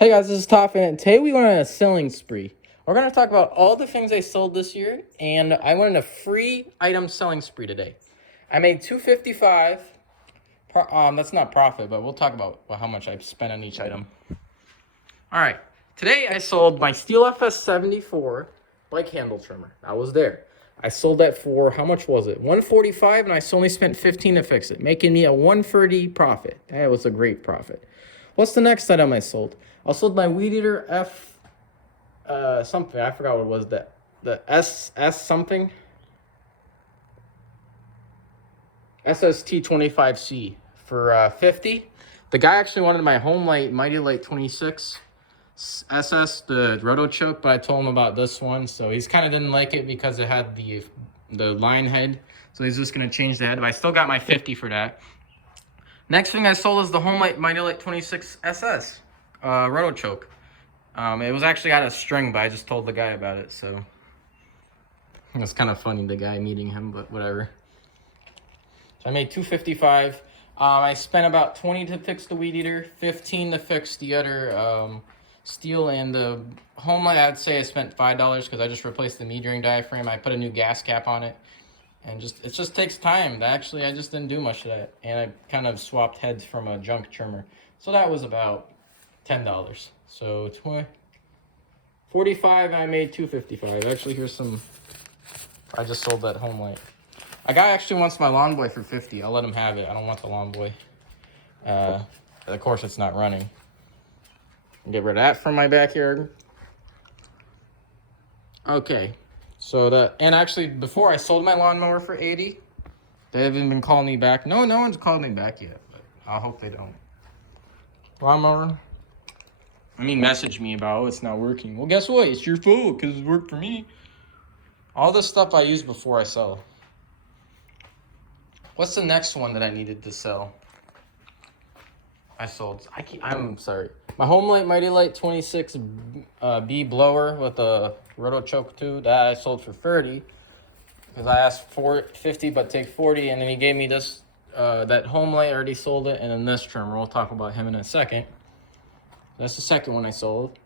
Hey guys, this is Toffin, and today we went on a selling spree. We're going to talk about all the things I sold this year, and I went on a free item selling spree today. I made $255. That's not profit, but we'll talk about how much I spent on each item. All right, today I sold my Steel FS74 bike handle trimmer. I was there. I sold that for, how much was it? $145, and I only spent $15 to fix it, making me a $130 profit. That was a great profit. What's the next item I sold? I sold my Weed Eater F something. I forgot what it was. The S something. SST25C for 50. The guy actually wanted my Homelight Mighty Light 26 SS, the roto choke, but I told him about this one, so he's kind of didn't like it because it had the line head. So he's just gonna change the head, but I still got my 50 for that. Next thing I sold is the Homelight Mighty Light 26 SS roto choke. It was actually out of string, but I just told the guy about it, so it was kind of funny, the guy meeting him, but whatever. So I made $255. I spent about $20 to fix the Weed Eater, $15 to fix the other steel, and the Homelight, I'd say I spent $5 because I just replaced the metering diaphragm. I put a new gas cap on it. And it just takes time. Actually, I just didn't do much of that. And I kind of swapped heads from a junk trimmer. So that was about $10. So 45, I made $255. Actually, here's some, I just sold that Homelight. A guy actually wants my Lawn Boy for $50. I'll let him have it. I don't want the Lawn Boy. Of course, it's not running. Get rid of that from my backyard. Okay. So and actually before I sold my lawnmower for $80, they haven't been calling me back. No one's called me back yet, but I hope they don't. Lawnmower. Message me about, oh, it's not working. Well, guess what? It's your fault because it worked for me. All this stuff I use before I sell. What's the next one that I needed to sell? I'm sorry. My Homelight Mighty Light 26 B blower with a roto choke too, that I sold for $30 because I asked for $50 but take $40, and then he gave me this that Homelight. I already sold it, and then this trimmer. We'll talk about him in a second. That's the second one I sold.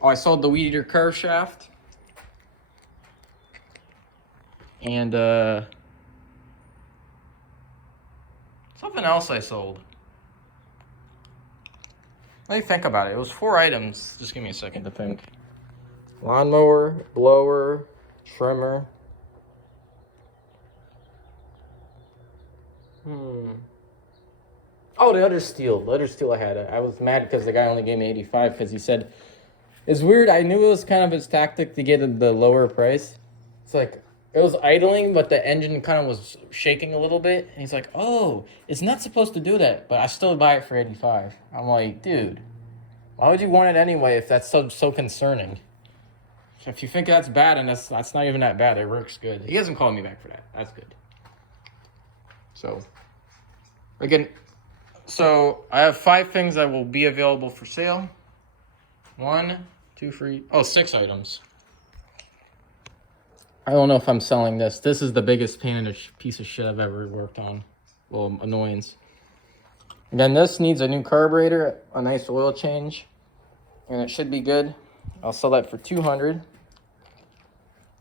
Oh, I sold the Weed Eater curve shaft, and something else I sold. Let me think about it. It was 4 items. Just give me a second to think. Lawnmower, blower, trimmer. Oh, the other steel. The other steel I had. I was mad because the guy only gave me 85 because he said, it's weird. I knew it was kind of his tactic to get the lower price. It's like, it was idling, but the engine kind of was shaking a little bit. And he's like, oh, it's not supposed to do that, but I still buy it for 85. I'm like, dude, why would you want it anyway if that's so concerning? If you think that's bad, and that's not even that bad, it works good. He hasn't called me back for that. That's good. So, again, I have 5 things that will be available for sale. 1, 2, 3, 6 items. I don't know if I'm selling this. This is the biggest pain in a piece of shit I've ever worked on. Well, annoyance. Again, this needs a new carburetor, a nice oil change, and it should be good. I'll sell that for $200.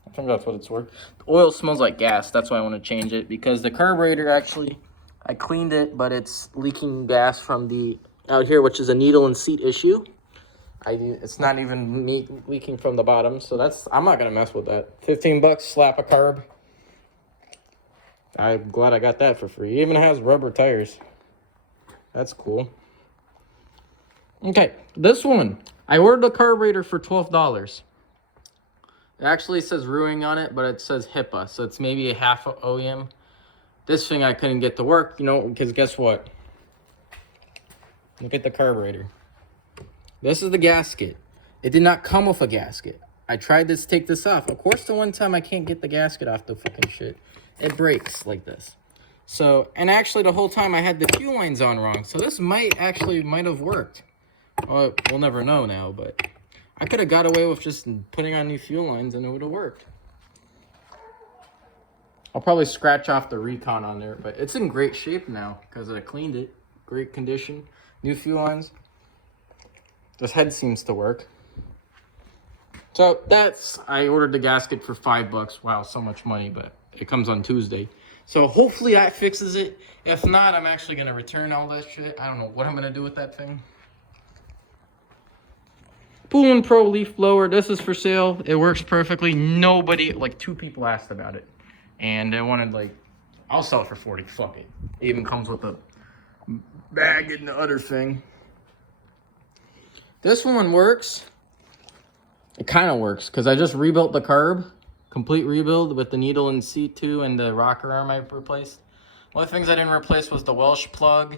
I think that's what it's worth. The oil smells like gas. That's why I want to change it, because the carburetor, actually, I cleaned it, but it's leaking gas from the out here, which is a needle and seat issue. It's not even leaking from the bottom, so I'm not gonna mess with that. $15, slap a carb. I'm glad I got that for free. It even has rubber tires. That's cool. Okay, this one. I ordered a carburetor for $12. It actually says Ruing on it, but it says HIPAA, so it's maybe a half OEM. This thing I couldn't get to work, because guess what? Look at the carburetor. This is the gasket. It did not come with a gasket. I tried to take this off. Of course, the one time I can't get the gasket off the fucking shit, it breaks like this. So, and actually the whole time I had the fuel lines on wrong. So this might have worked. Well, we'll never know now, but I could have got away with just putting on new fuel lines and it would have worked. I'll probably scratch off the Recon on there, but it's in great shape now because I cleaned it. Great condition. New fuel lines. This head seems to work. So I ordered the gasket for $5. Wow, so much money, but it comes on Tuesday. So hopefully that fixes it. If not, I'm actually gonna return all that shit. I don't know what I'm gonna do with that thing. Poulan Pro leaf blower. This is for sale. It works perfectly. Nobody, like 2 people asked about it. And they wanted like, I'll sell it for 40, fuck it. It even comes with a bag and the other thing. This one works. It kind of works because I just rebuilt the carb. Complete rebuild with the needle and C2 and the rocker arm I replaced. One of the things I didn't replace was the Welsh plug.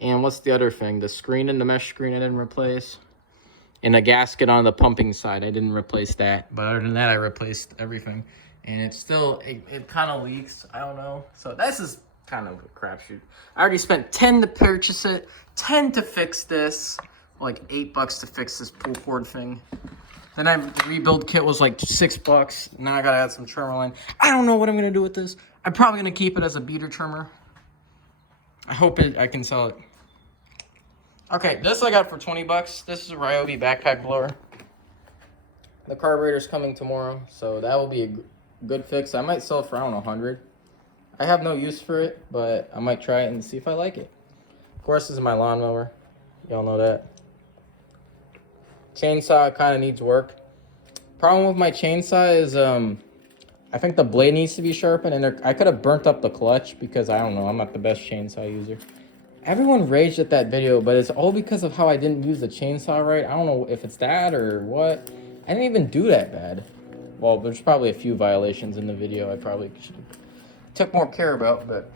And what's the other thing? The screen and the mesh screen I didn't replace. And a gasket on the pumping side. I didn't replace that. But other than that, I replaced everything. And it's still, it kind of leaks. I don't know. So this is kind of a crapshoot. I already spent 10 to purchase it. 10 to fix this. Like $8 to fix this pull cord thing. Then the rebuild kit was like $6. Now I gotta add some trimmer line. I don't know what I'm gonna do with this. I'm probably gonna keep it as a beater trimmer. I hope I can sell it. Okay, this I got for $20. This is a Ryobi backpack blower. The carburetor's coming tomorrow, so that will be a good fix. I might sell it for, I don't know, 100. I have no use for it, but I might try it and see if I like it. Of course, this is my lawnmower. Y'all know that. Chainsaw kind of needs work. Problem with my chainsaw is I think the blade needs to be sharpened, and I could have burnt up the clutch because I don't know, I'm not the best chainsaw user. Everyone raged at that video, but it's all because of how I didn't use the chainsaw right. I don't know if it's that or what. I didn't even do that bad. Well, there's probably a few violations in the video I probably should have took more care about, but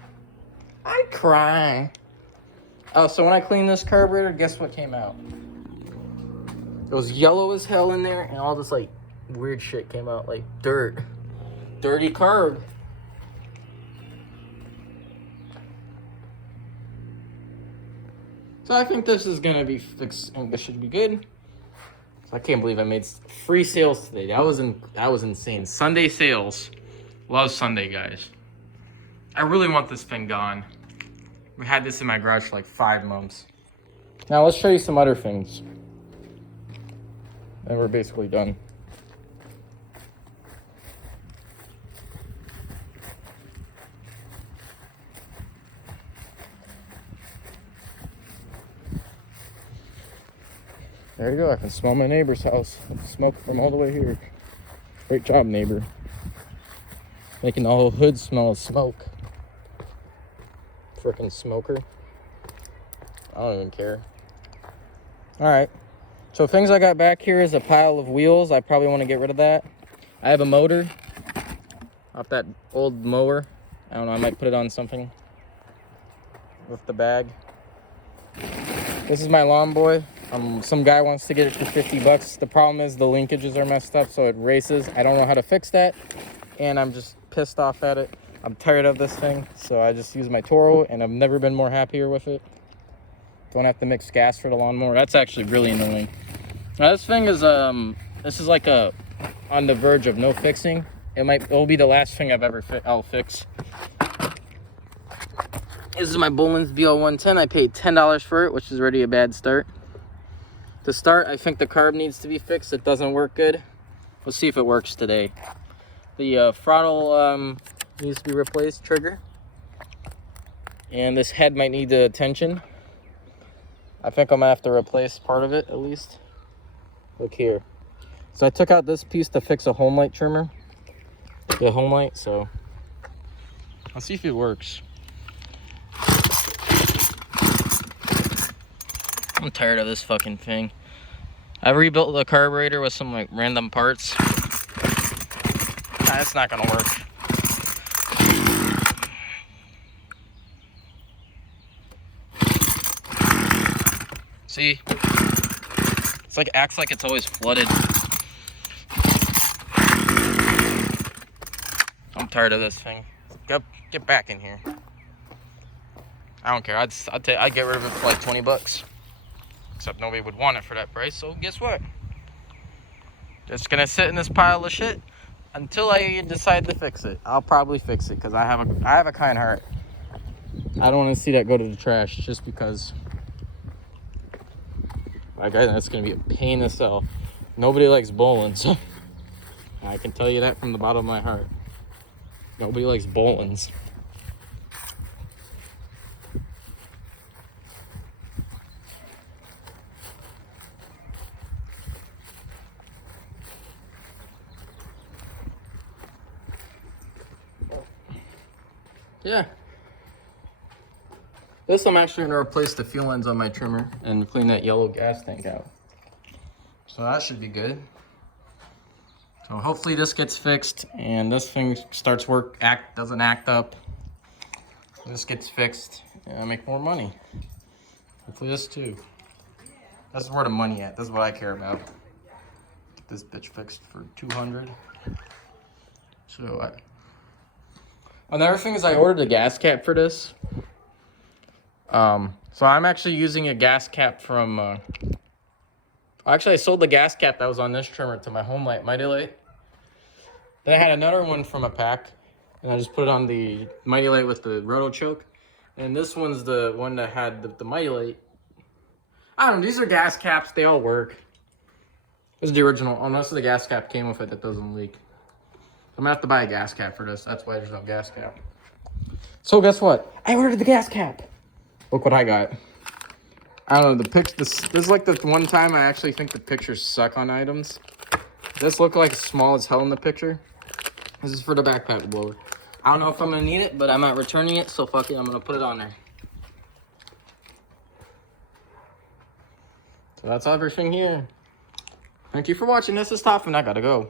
I cry. Oh, so when I cleaned this carburetor, guess what came out? It was yellow as hell in there, and all this like weird shit came out, like dirt. Dirty carb. So I think this is gonna be fixed, and this should be good. So I can't believe I made free sales today. That was insane. Sunday sales. Love Sunday, guys. I really want this thing gone. We had this in my garage for like 5 months. Now let's show you some other things. And we're basically done. There you go. I can smell my neighbor's house. Smoke from all the way here. Great job, neighbor. Making the whole hood smell of smoke. Frickin' smoker. I don't even care. Alright. So things I got back here is a pile of wheels. I probably want to get rid of that. I have a motor off that old mower. I don't know, I might put it on something with the bag. This is my lawn boy. Some guy wants to get it for $50. The problem is the linkages are messed up, so it races. I don't know how to fix that, and I'm just pissed off at it. I'm tired of this thing, so I just use my Toro, and I've never been more happier with it. Don't have to mix gas for the lawnmower. That's actually really annoying. Now this thing is this is like on the verge of no fixing. It'll be the last thing I'll fix. This is my Bohlins BL110. I paid $10 for it, which is already a bad start. To start, I think the carb needs to be fixed. It doesn't work good. We'll see if it works today. The throttle needs to be replaced, trigger. And this head might need the attention. I think I'm gonna have to replace part of it at least. Look here. So I took out this piece to fix a home light trimmer. The home light, so I'll see if it works. I'm tired of this fucking thing. I rebuilt the carburetor with some like random parts. Nah, it's not gonna work. See? It's like acts like it's always flooded. I'm tired of this thing. Get back in here. I don't care. I'd get rid of it for like $20. Except nobody would want it for that price, so guess what? Just gonna sit in this pile of shit until I decide to fix it. I'll probably fix it because I have a kind heart. I don't want to see that go to the trash just because Like, that's gonna be a pain to sell. Nobody likes Boelens. I can tell you that from the bottom of my heart. Nobody likes Boelens. Yeah. This I'm actually gonna replace the fuel lines on my trimmer and clean that yellow gas tank out. So that should be good. So hopefully this gets fixed and this thing starts doesn't act up. This gets fixed and I make more money. Hopefully this too. That's where the money at. This is what I care about. Get this bitch fixed for 200. So another thing is I ordered a gas cap for this. So I'm actually using a gas cap from, actually I sold the gas cap that was on this trimmer to my Homelight Mighty Light. Then I had another one from a pack, and I just put it on the Mighty Light with the roto choke. And this one's the one that had the Mighty Light. I don't know, these are gas caps, they all work. This is the original, unless the gas cap came with it that doesn't leak. I'm gonna have to buy a gas cap for this, that's why there's no gas cap. So guess what? I ordered the gas cap. Look what I got. I don't know, this is like the one time I actually think the pictures suck on items. This looked like small as hell in the picture. This is for the backpack blower. I don't know if I'm gonna need it, but I'm not returning it, so fuck it, I'm gonna put it on there. So that's everything here. Thank you for watching. This is Tough, and I gotta go.